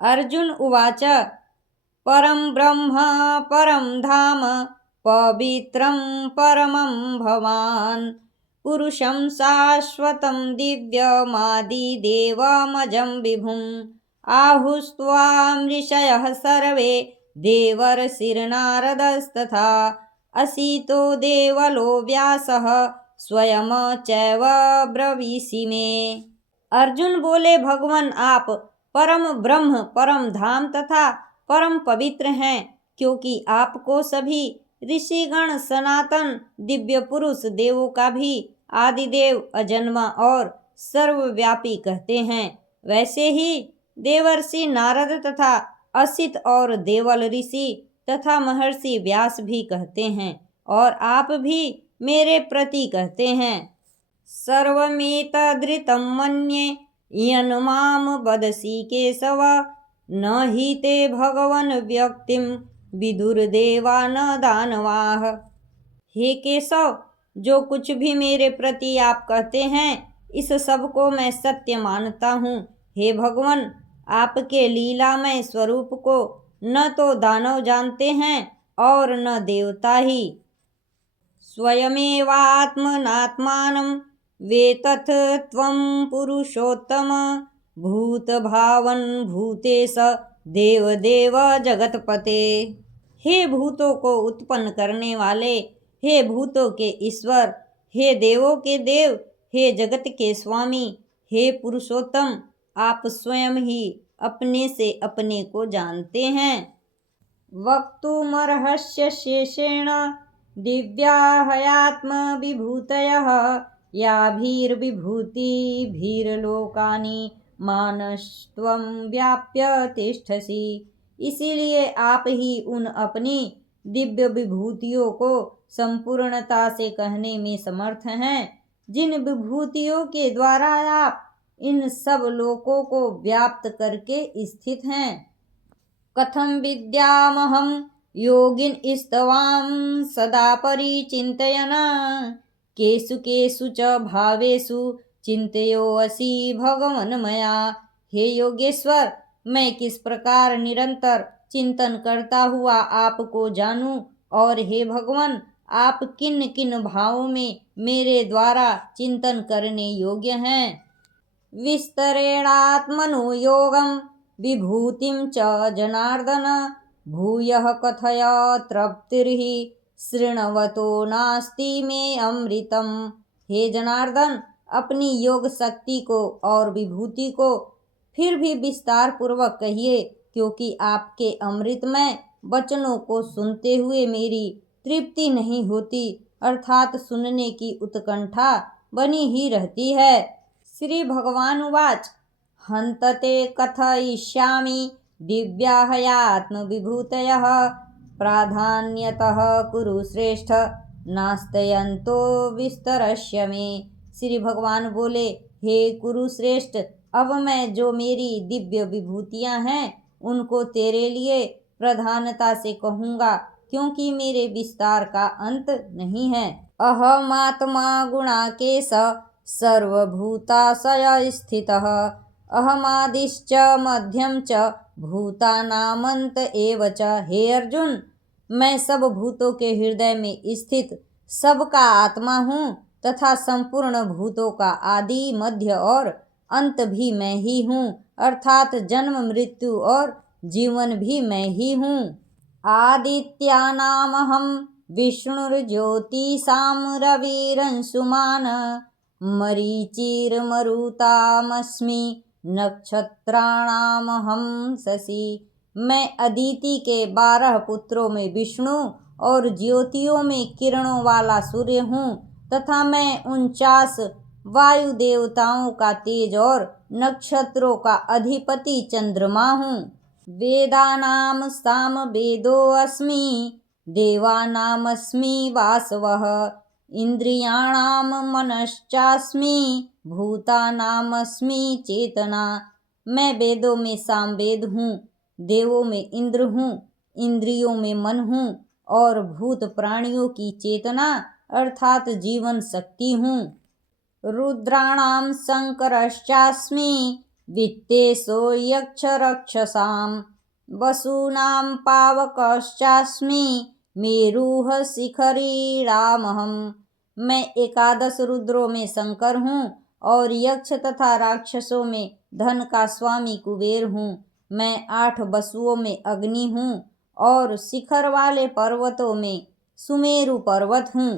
अर्जुन उवाच परं ब्रह्म परं धाम पवित्रं परमं भवान् पुरुषं शाश्वतं दिव्यमादिदेवमजं विभुम् आहुस्त्वां ऋषयः सर्वे देवर्षिर्नारदस्तथा असितो देवलो व्यासः स्वयं चैव ब्रवीषि मे। अर्जुन बोले, भगवान आप परम ब्रह्म परम धाम तथा परम पवित्र हैं, क्योंकि आपको सभी ऋषिगण सनातन दिव्य पुरुष देवों का भी आदिदेव अजन्मा और सर्वव्यापी कहते हैं। वैसे ही देवर्षि नारद तथा असित और देवल ऋषि तथा महर्षि व्यास भी कहते हैं, और आप भी मेरे प्रति कहते हैं। सर्वमेतदृतं मन्ये यन्मां वदसि केशव न हि ते भगवन् व्यक्तिं विदुर्देवा न दानवाः। हे केशव, जो कुछ भी मेरे प्रति आप कहते हैं, इस सब को मैं सत्य मानता हूँ। हे भगवान, आपके लीलामय स्वरूप को न तो दानव जानते हैं और न देवता ही। स्वयमेवात्मनात्मानं वेत्तथ त्वं पुरुषोत्तम भूतभावन भूतेश देवदेव जगतपते। हे भूतों को उत्पन्न करने वाले, हे भूतों के ईश्वर, हे देवों के देव, हे जगत के स्वामी, हे पुरुषोत्तम, आप स्वयं ही अपने से अपने को जानते हैं। वक्तुमर्हस्य शेषेण दिव्या हयात्मविभूतयः याभिर्विभूतिभिर्लोकानि मानस्त्वं व्याप्य तिष्ठसि। इसीलिए आप ही उन अपनी दिव्य विभूतियों को संपूर्णता से कहने में समर्थ हैं, जिन विभूतियों के द्वारा आप इन सब लोकों को व्याप्त करके स्थित हैं। कथं विद्यामहं योगिनस्त्वां सदा परिचिन्तयन् केषु केषु च भावेषु चिन्तयोऽसि भगवन् मया। हे योगेश्वर, मैं किस प्रकार निरंतर चिंतन करता हुआ आपको जानूं, और हे भगवान, आप किन किन भावों में मेरे द्वारा चिंतन करने योग्य हैं। विस्तरेणात्मनो योगं विभूतिं च जनार्दन भूयः कथय तृप्तिर्हि शृण्वतो नास्ति मे अमृतम। हे जनार्दन, अपनी योग शक्ति को और विभूति को फिर भी विस्तार पूर्वक कहिए, क्योंकि आपके अमृतमय वचनों को सुनते हुए मेरी तृप्ति नहीं होती, अर्थात सुनने की उत्कंठा बनी ही रहती है। श्री भगवान उवाच हन्तते कथयिष्यामि दिव्या हयात्मविभूतयः प्राधान्यतः कुरु श्रेष्ठ नास्त्यन्तो विस्तरस्य मे। श्री भगवान बोले, हे कुरुश्रेष्ठ, अब मैं जो मेरी दिव्य विभूतियां हैं उनको तेरे लिए प्रधानता से कहूँगा, क्योंकि मेरे विस्तार का अंत नहीं है। अहमात्मा गुणाकेश सर्वभूताशय स्थितः अहमादिश्च मध्यम च भूतानामंत एव च। हे अर्जुन, मैं सब भूतों के हृदय में स्थित सबका आत्मा हूँ तथा संपूर्ण भूतों का आदि मध्य और अंत भी मैं ही हूँ, अर्थात जन्म मृत्यु और जीवन भी मैं ही हूँ। आदित्यानामहं विष्णुर्ज्योतिषां रविरंशुमान् मरीचिर्मरुतामस्मि नक्षत्राणामहं शशि। मैं अदिति के 12 पुत्रों में विष्णु और ज्योतियों में किरणों वाला सूर्य हूँ, तथा मैं 49 वायु देवताओं का तेज और नक्षत्रों का अधिपति चंद्रमा हूँ। वेदानां सामवेदोऽस्मि देवानामस्मि वासवः इंद्रियाणां मनश्चास्मि भूतानामस्मि चेतना। मैं वेदों में सामवेद हूँ, देवों में इंद्र हूँ, इंद्रियों में मन हूँ और भूत प्राणियों की चेतना अर्थात जीवन शक्ति हूँ। रुद्राणां शंकरश्चास्मि वित्तेशो यक्षरक्षसां वसूनां पावकश्चास्मि मेरुः शिखरीणामहं। मैं 11 रुद्रों में शंकर हूँ और यक्ष तथा राक्षसों में धन का स्वामी कुबेर हूँ। मैं 8 वसुओं में अग्नि हूँ और शिखर वाले पर्वतों में सुमेरु पर्वत हूँ।